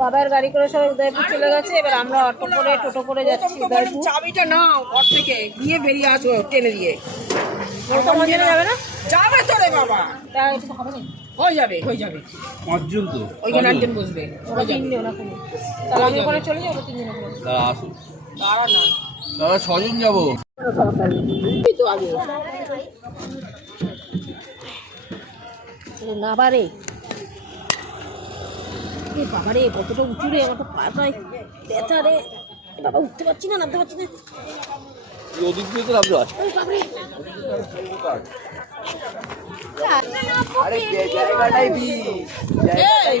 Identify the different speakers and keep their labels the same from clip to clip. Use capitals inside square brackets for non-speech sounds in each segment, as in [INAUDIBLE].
Speaker 1: বাবার গাড়ি করে সবাই উদয়পুর চলে গেছে এবার আমরা অটো করে টোটো করে যাচ্ছি উদয়পুর।
Speaker 2: চাবিটা নাও ঘর থেকে গিয়ে বেরিয়ে আসো টেনে দিয়ে।
Speaker 1: ওটা যাবে না?
Speaker 2: যাবে তো রে বাবা।
Speaker 1: তা এটা হবে না?
Speaker 2: হয়ে যাবে হয়ে যাবে।
Speaker 3: পাঁচজন তো।
Speaker 2: ওইখানে একজন বসবে।
Speaker 1: ওরা তিনজন তাহলে আমি ওখানে চলে যাব তিনজন ওখানে।
Speaker 3: আসুন।
Speaker 2: দাঁড়া না।
Speaker 3: তারা ছজন যাব?
Speaker 2: এই তো আগে।
Speaker 1: না বারে। এ বাবা রে কতটা উঁচু রে আমার তো পাটায় ব্যথা রে। এ বাবা উঠতে পারছি না নামতে পারছি না।
Speaker 3: ওদিক দিয়ে তো নামতে
Speaker 1: ওই বাবা রে
Speaker 3: জায়গাটাই বি
Speaker 2: এই।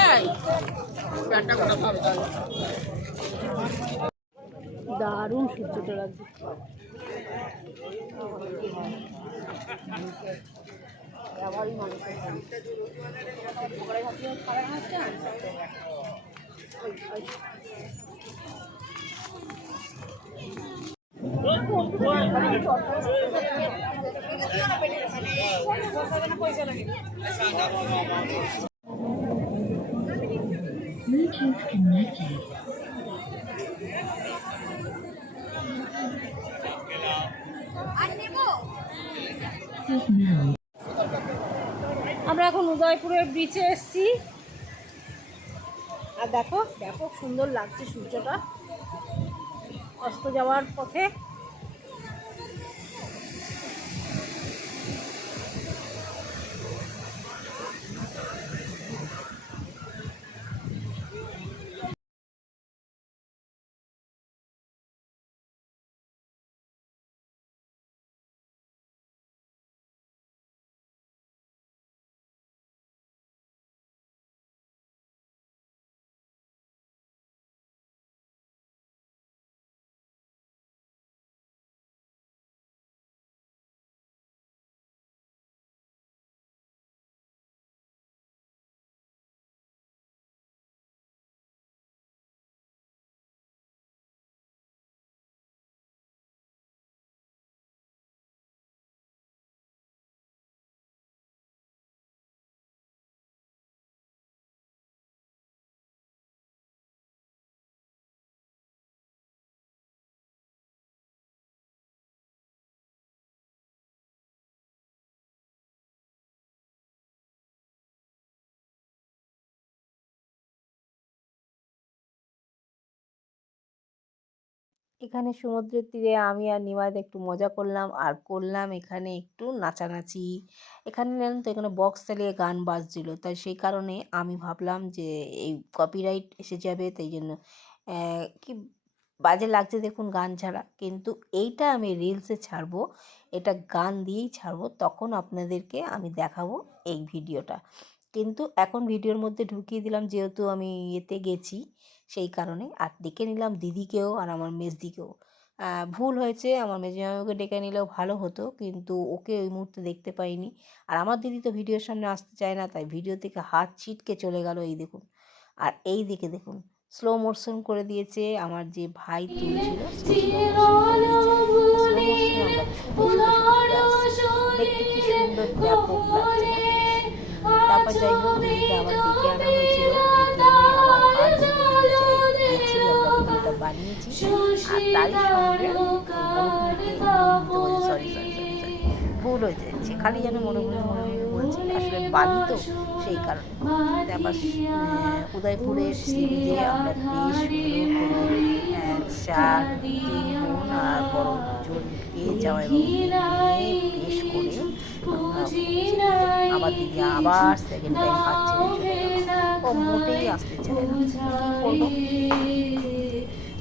Speaker 2: এই। ব্যাটটা কোথা পাবে তাহলে
Speaker 1: দারুণ সূর্যটা লাগছে আমরা এখন উদয়পুরের বিচে এসছি। আর দেখো দেখো সুন্দর লাগছে সূর্যটা। অস্ত যাওয়ার পথে। এখানে সমুদ্রের তীরে আমি আর নিমাদ একটু মজা করলাম। আর করলাম এখানে একটু নাচানাচি। এখানে জানেন তো, এখানে বক্স চালিয়ে গান বাজছিল। তাই সেই কারণে আমি ভাবলাম যে, এই কপিরাইট এসে যাবে, তাই জন্য কি বাজে লাগছে দেখুন গান ছাড়া। কিন্তু এইটা আমি রিলসে ছাড়বো, এটা গান দিয়েই ছাড়বো, তখন আপনাদেরকে আমি দেখাবো এই ভিডিওটা কিন্তু এখন ভিডিওর মধ্যে ঢুকিয়ে দিলাম, যেহেতু আমি এতে গেছি। সেই কারণে। আর ডেকে নিলাম দিদিকেও আর আমার মেজদিকেও। ভুল হয়েছে আমার মেজমাকে ডেকে নিলেও ভালো হতো কিন্তু ওকে ওই মুহূর্তে দেখতে পাইনি। আর আমার দিদি তো ভিডিওর সামনে আসতে চায় না তাই ভিডিও থেকে হাত ছিটকে চলে গেল এই দেখুন। আর এই দিকে দেখুন স্লো মোশন করে দিয়েছে আমার যে ভাই তুলছিল। দেখতে কি সুন্দর ব্যাপক লাগছে তারপর যাই হোক আবার ডেকে আনা হয়েছিল। বানিয়েছি। আর তারই সঙ্গে সরি সরি সরি সরি ভুল হয়ে যাচ্ছে খালি যেন মনে মনে মনে মনে বলছি। আসলে বালি তো সেই কারণে। আহ, উদয়পুরের সি আমরা বেশ ভালো করে চার তিন বোন আর বড় জনকে জামাই বাবু নিয়ে বেশ করে আমার দিদি আবার সেকেন্ড টাইম হাত ছেড়ে চলে ও মোটেই আসতে চায় না। কি করব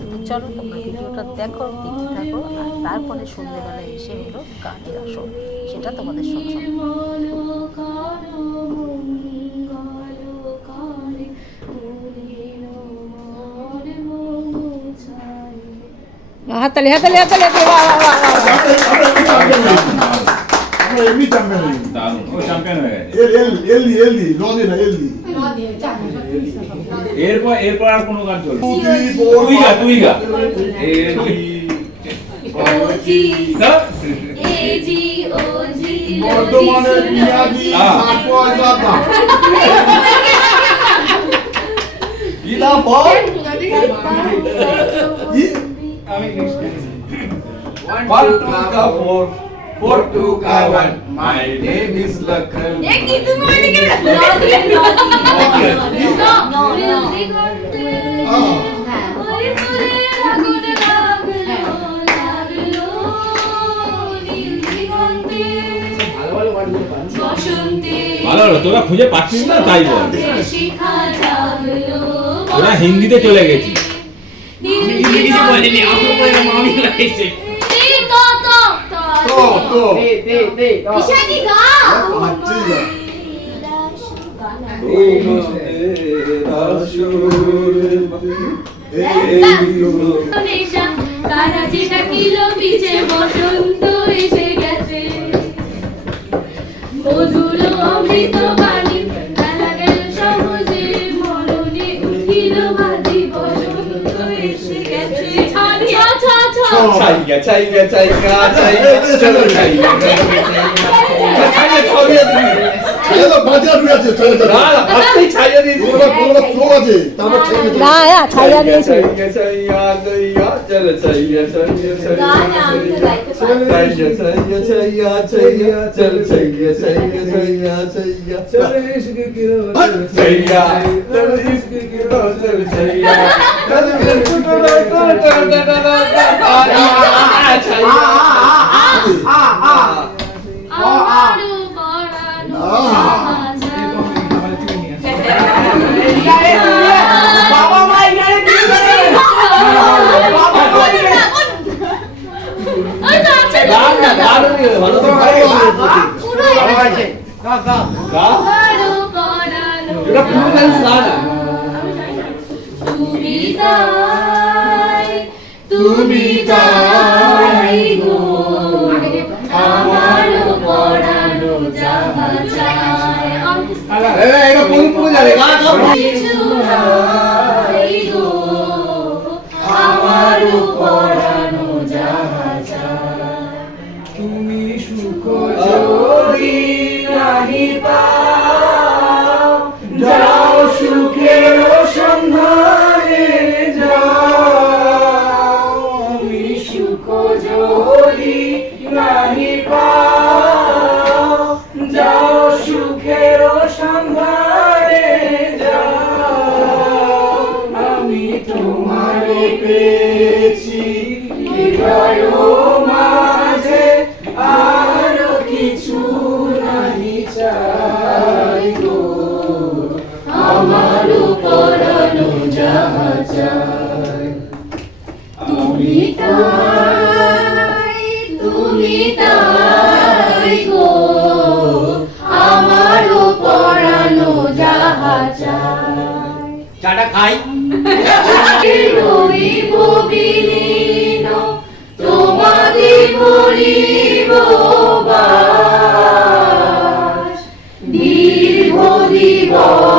Speaker 1: তো চলো তোমরা ভিডিওটা দেখো দেখতে থাকো আর তারপরে সন্ধ্যেবেলা এসে হলো গানের আসর সেটা তোমাদের সঙ্গে হাতালি হাতালি হাতালি
Speaker 4: চ্যাম্পিয়ন
Speaker 3: হয়ে গেছে
Speaker 4: এল এল এলডি এলডি রদে না এলডি
Speaker 3: এরপর এরপর আর কোনো গান চলবে তুই গা তুই গা
Speaker 4: বর্ধমানে বিয়াজি
Speaker 3: সাতপয়সাটা ইলা বল।
Speaker 4: My
Speaker 3: name is Lakhan. ये की तुम बोलने के लिए no no no no ভালো হলো তোরা খুঁজে পাচ্ছিস না তাই বল। তোরা হিন্দিতে চলে গেছিস হিন্দি কিছু বলিনি মামি লাগাইছে গেছি
Speaker 4: তো তো
Speaker 5: ঈশানি গা
Speaker 4: হাঁটছি যা
Speaker 5: তারা যেটা কিলো বিচে বসন্ত এসে গেছে মধুর অমৃত বাণী
Speaker 3: চাইগা চাইগা চাইগা চাইগা চলো চাইগা চাইগা খাওয়া তুমি ছাইয়া দিয়েছি
Speaker 4: ওরা কোনো ফ্লো আছে তারপর ছেলে
Speaker 1: না হ্যাঁ ছাইয়া দিয়েছে
Speaker 3: চাইগা চাইগা চাইগা চলো চাইগা চাইগা চাইগা চাইগা চাইগা চাইগা চাইগা চলো চাইগা চাইগা চাইগা চাইগা চলো ইশক
Speaker 5: তুমি তাই তুমি তাই গো আমারও পরানো যাহা চায়
Speaker 3: এটা কোন কোন যাবে
Speaker 5: তাই গো আমারও পরানো যাহা চায়
Speaker 2: চাটা খাই
Speaker 5: রইব বিলীন তোমাদি করিব বাস। দীর্ঘ দিবস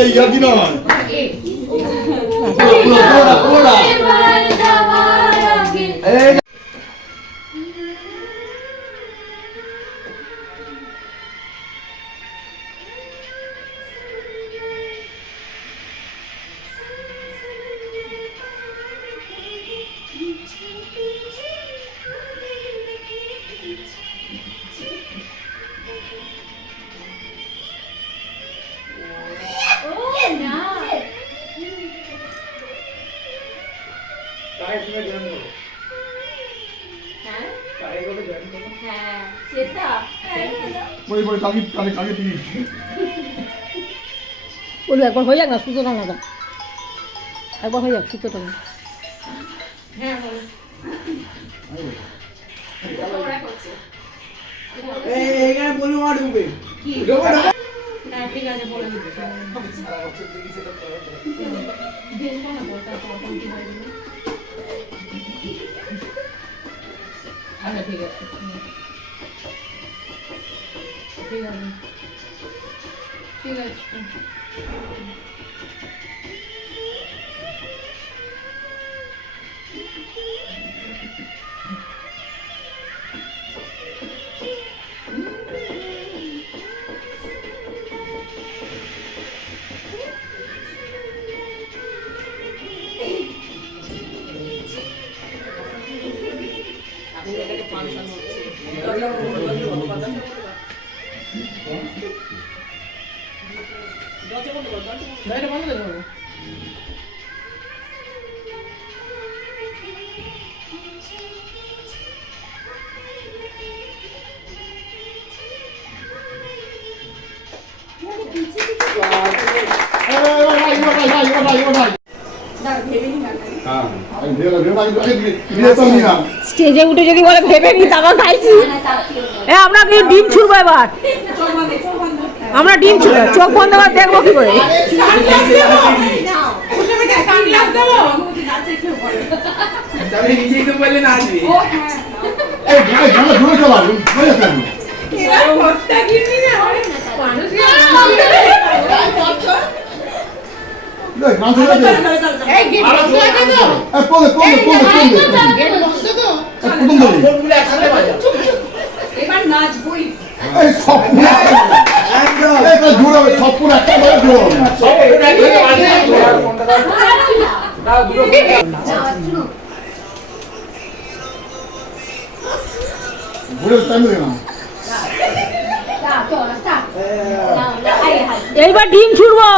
Speaker 5: মেয়ে ইয়ার্কি নয়।
Speaker 6: হ্যাঁ সেটা।
Speaker 5: বলি, বলি, কাকে কাকে কাকে টিভি
Speaker 7: বলব একবার হয়ে যাক না সুতোটা না একবার হয়ে যাক সুতোটা না
Speaker 2: এইখানে বলব আর ঢুকবে
Speaker 7: আচ্ছা ঠিক আছে। ঠিক আছে। ঠিক আছে। স্টেজে উঠে যদি বলে ভেবে নি, তারপর খাইছি। এ, আমরা কি ডিম ছুড়বো এবার। আমরা ডিম ছুড়বো, চোখ বন্ধ করে দেখব কি করে।
Speaker 2: আমি নিজেই তো বললে না আসবি
Speaker 7: এইবার ডিম ছুড়বো।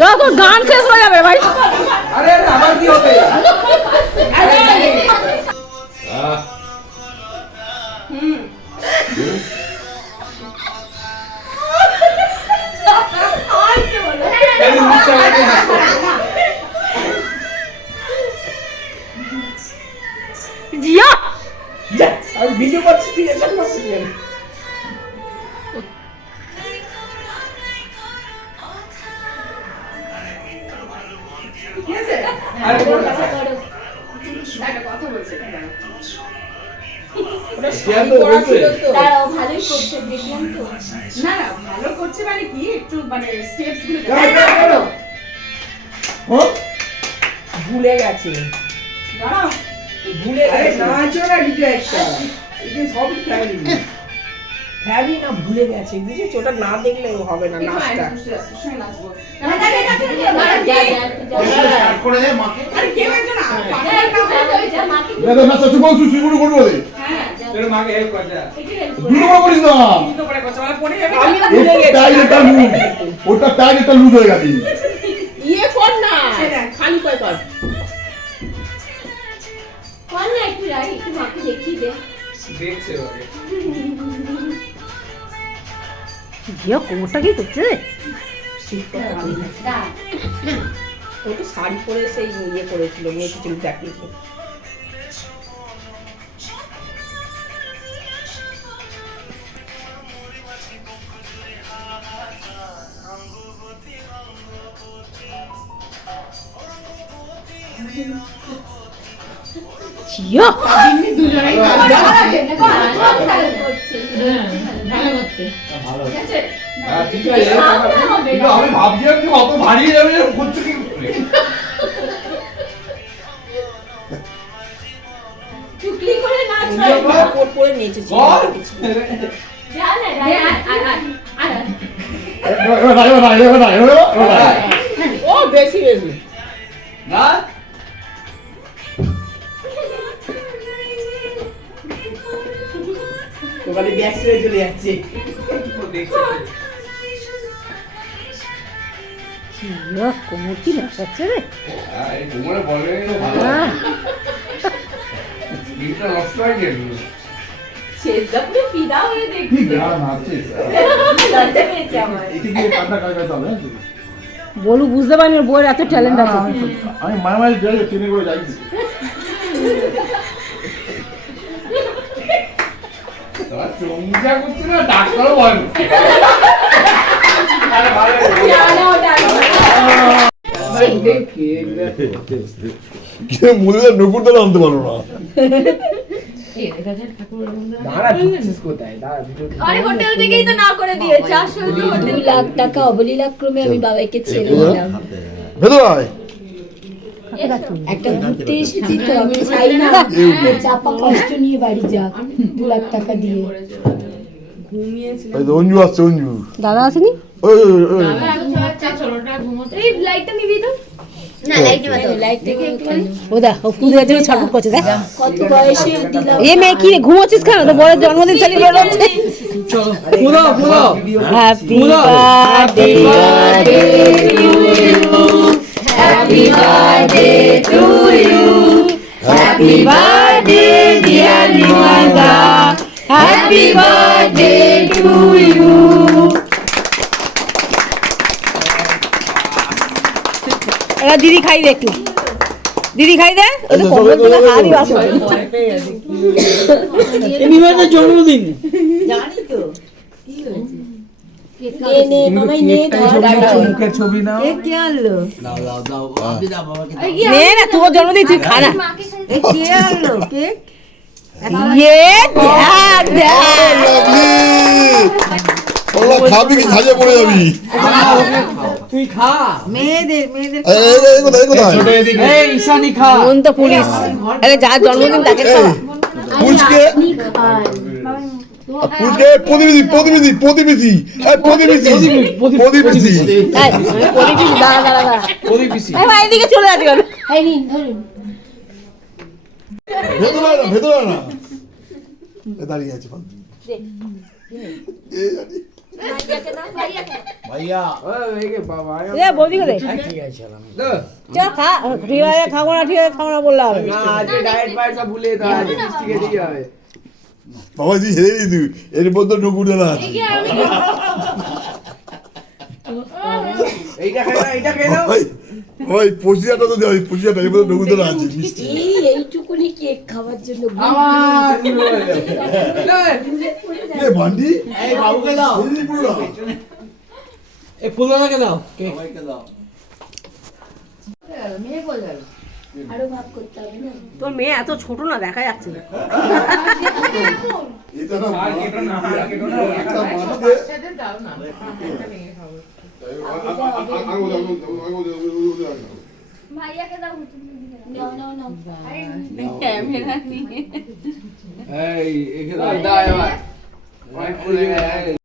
Speaker 7: যখন গান শেষ হয়ে যাবে ভাই।
Speaker 2: আরে আরে আবার কি হবে? আহ এই মুখটা আমাকে হাসো।
Speaker 7: জিয়া
Speaker 2: আমি ভিডিও করছি তুই এসব করছিস কেন? আরে বল না। শ্রেয়া তো বলছে।
Speaker 6: দাঁড়াও ভালোই করছে দেখলাম তো
Speaker 8: না না ভালো করছে মানে কি একটু মানে স্টেপসগুলো
Speaker 2: দাঁড়াও, দাঁড়াও, দাঁড়াও।
Speaker 5: হ্যাঁ
Speaker 9: ভুলে গেছে
Speaker 8: দাঁড়াও
Speaker 9: ভুলে গেছে
Speaker 2: নাচো না কিছু একটা এটা সবই ফ্যামিলি
Speaker 9: ভাবি না ভুলে গেছে বুঝেছ ওটা না দেখলে হবে না নাচটা
Speaker 5: করে দে মাকে
Speaker 8: আরে কেউ একজন
Speaker 6: মাকে
Speaker 5: চুপ শুরু করব
Speaker 2: এর মাকে [LAUGHS]
Speaker 9: ইয়ে
Speaker 1: ইয়ে কোমরটা কি করছে
Speaker 3: ও তো শাড়ি পরে সেই ইয়ে করেছিল মেয়ে কিছু দেখিয়েছে
Speaker 4: হ্যাঁ
Speaker 3: বেশি বেশি
Speaker 4: না
Speaker 3: ব্যাক ছেড়ে চলে যাচ্ছে।
Speaker 1: কোমর কি নাচাচ্ছে রে?
Speaker 4: হ্যাঁ কোমরে বলে ভালো
Speaker 1: হ্যাঁ।
Speaker 4: নষ্ট হয়ে গেল।
Speaker 6: পুরো ফিদা হয়ে দেখছে।
Speaker 1: বলু বুঝতে পারিনি বইয়ের এত ট্যালেন্ট আছে।
Speaker 2: আমি মাঝে যাই ট্রেনে করে যাই [LAUGHS]
Speaker 4: তোমার চমচা করছে না ডাক্তারও ভয় করছে। আরে ভালো
Speaker 6: জানো ওটা
Speaker 2: মুদিটা নুকুর দিলে আনতে পারো না
Speaker 3: দাঁড়া ঢুকছিস কোথায় দাঁড়া ঢুক-
Speaker 6: আরে হোটেল থেকেই তো না করে দিয়েছে আসলে তো হোটেল
Speaker 7: দুই লাখ টাকা অবলীলাক্রমে আমি বাবাকে ছেড়ে দিলাম।
Speaker 2: ভেতর আয়।
Speaker 7: একটা ঘুরতে এসেছি তো আমি চাই না চাপা কষ্ট নিয়ে বাড়ি যাক দু লাখ টাকা দিয়ে।
Speaker 2: তো অঞ্জু আসছে অঞ্জু
Speaker 1: দাদা আসেনি?
Speaker 2: ওই ওই, ওই, ওই।
Speaker 6: এই লাইটটা নিবি তো।
Speaker 1: ঘুমোচ্ছিস কেন? তো বড় জন্মদিন সেলিব্রেট হচ্ছে। Happy birthday to you happy birthday dear নিমাদা happy birthday to you এবার দিদি খাই দে একটু। দিদি খাই দে? তো কমল তো
Speaker 3: জন্মদিন।
Speaker 7: নে নে মামাই নে ধর
Speaker 3: মুখের ছবি নাও।
Speaker 1: কে আনলো? নে না তোর জন্মদিন তুই খা না।
Speaker 6: মাকে খালি
Speaker 1: কে আনলো? কে ইয়ে দেখ দেখ
Speaker 2: ওলা খাবি কি ঝাঁঝে পড়ে যাবি?
Speaker 3: তুই খা।
Speaker 1: মেয়েদের মেয়েদের
Speaker 2: এই, এই, এই কোথায় এই কোথায়?
Speaker 3: এই ঈশানি খা।
Speaker 1: মন তো পুলিশ। আরে যার জন্মদিন তাকে খাওয়া।
Speaker 2: পুচকে পুচকে প্রতিনিধি প্রতিনিধি প্রতিবেশী এই প্রতিবেশী। প্রতিবেশী
Speaker 1: এই, দাঁড়া দাঁড়া দাঁড়া।
Speaker 3: ওদি
Speaker 1: এই ভাই এদিকে চলে যাচ্ছে।
Speaker 7: এই নিন ধরুন।
Speaker 2: ভেতরে না ভেতরে না। দাঁড়িয়ে আছে ফালতু
Speaker 1: কোথায়?
Speaker 3: ঠিক আছে
Speaker 1: খাব না ঠিক আছে খাব না বললে
Speaker 3: আজকে ডায়েট তো আজকে মিষ্টি খেতেই হবে।
Speaker 2: বাবা জি হেরে দিই তুই। এর মধ্যে নুকুর দানা
Speaker 3: এইটা না এইটা নাও।
Speaker 2: ওই তো দেওয়া আছে মিষ্টি
Speaker 7: এই এইটুকুনি কেক খাওয়ার জন্য
Speaker 3: আমার
Speaker 2: এ ভান্ডি?
Speaker 3: এই বাবুকে দাও।
Speaker 2: এই পুরো
Speaker 3: এই ফুলদানাকে দাও
Speaker 7: আরও। ভাগ করতে হবে না?
Speaker 1: তোর মেয়ে এত ছোট না দেখা যাচ্ছে না।
Speaker 2: এটা না
Speaker 4: আর কেটো না আর কেটো না।
Speaker 2: একটা মানুষে
Speaker 6: দাও
Speaker 7: নাও নাও নাও
Speaker 6: ক্যামেরা নিয়ে
Speaker 4: এই এখানে দাও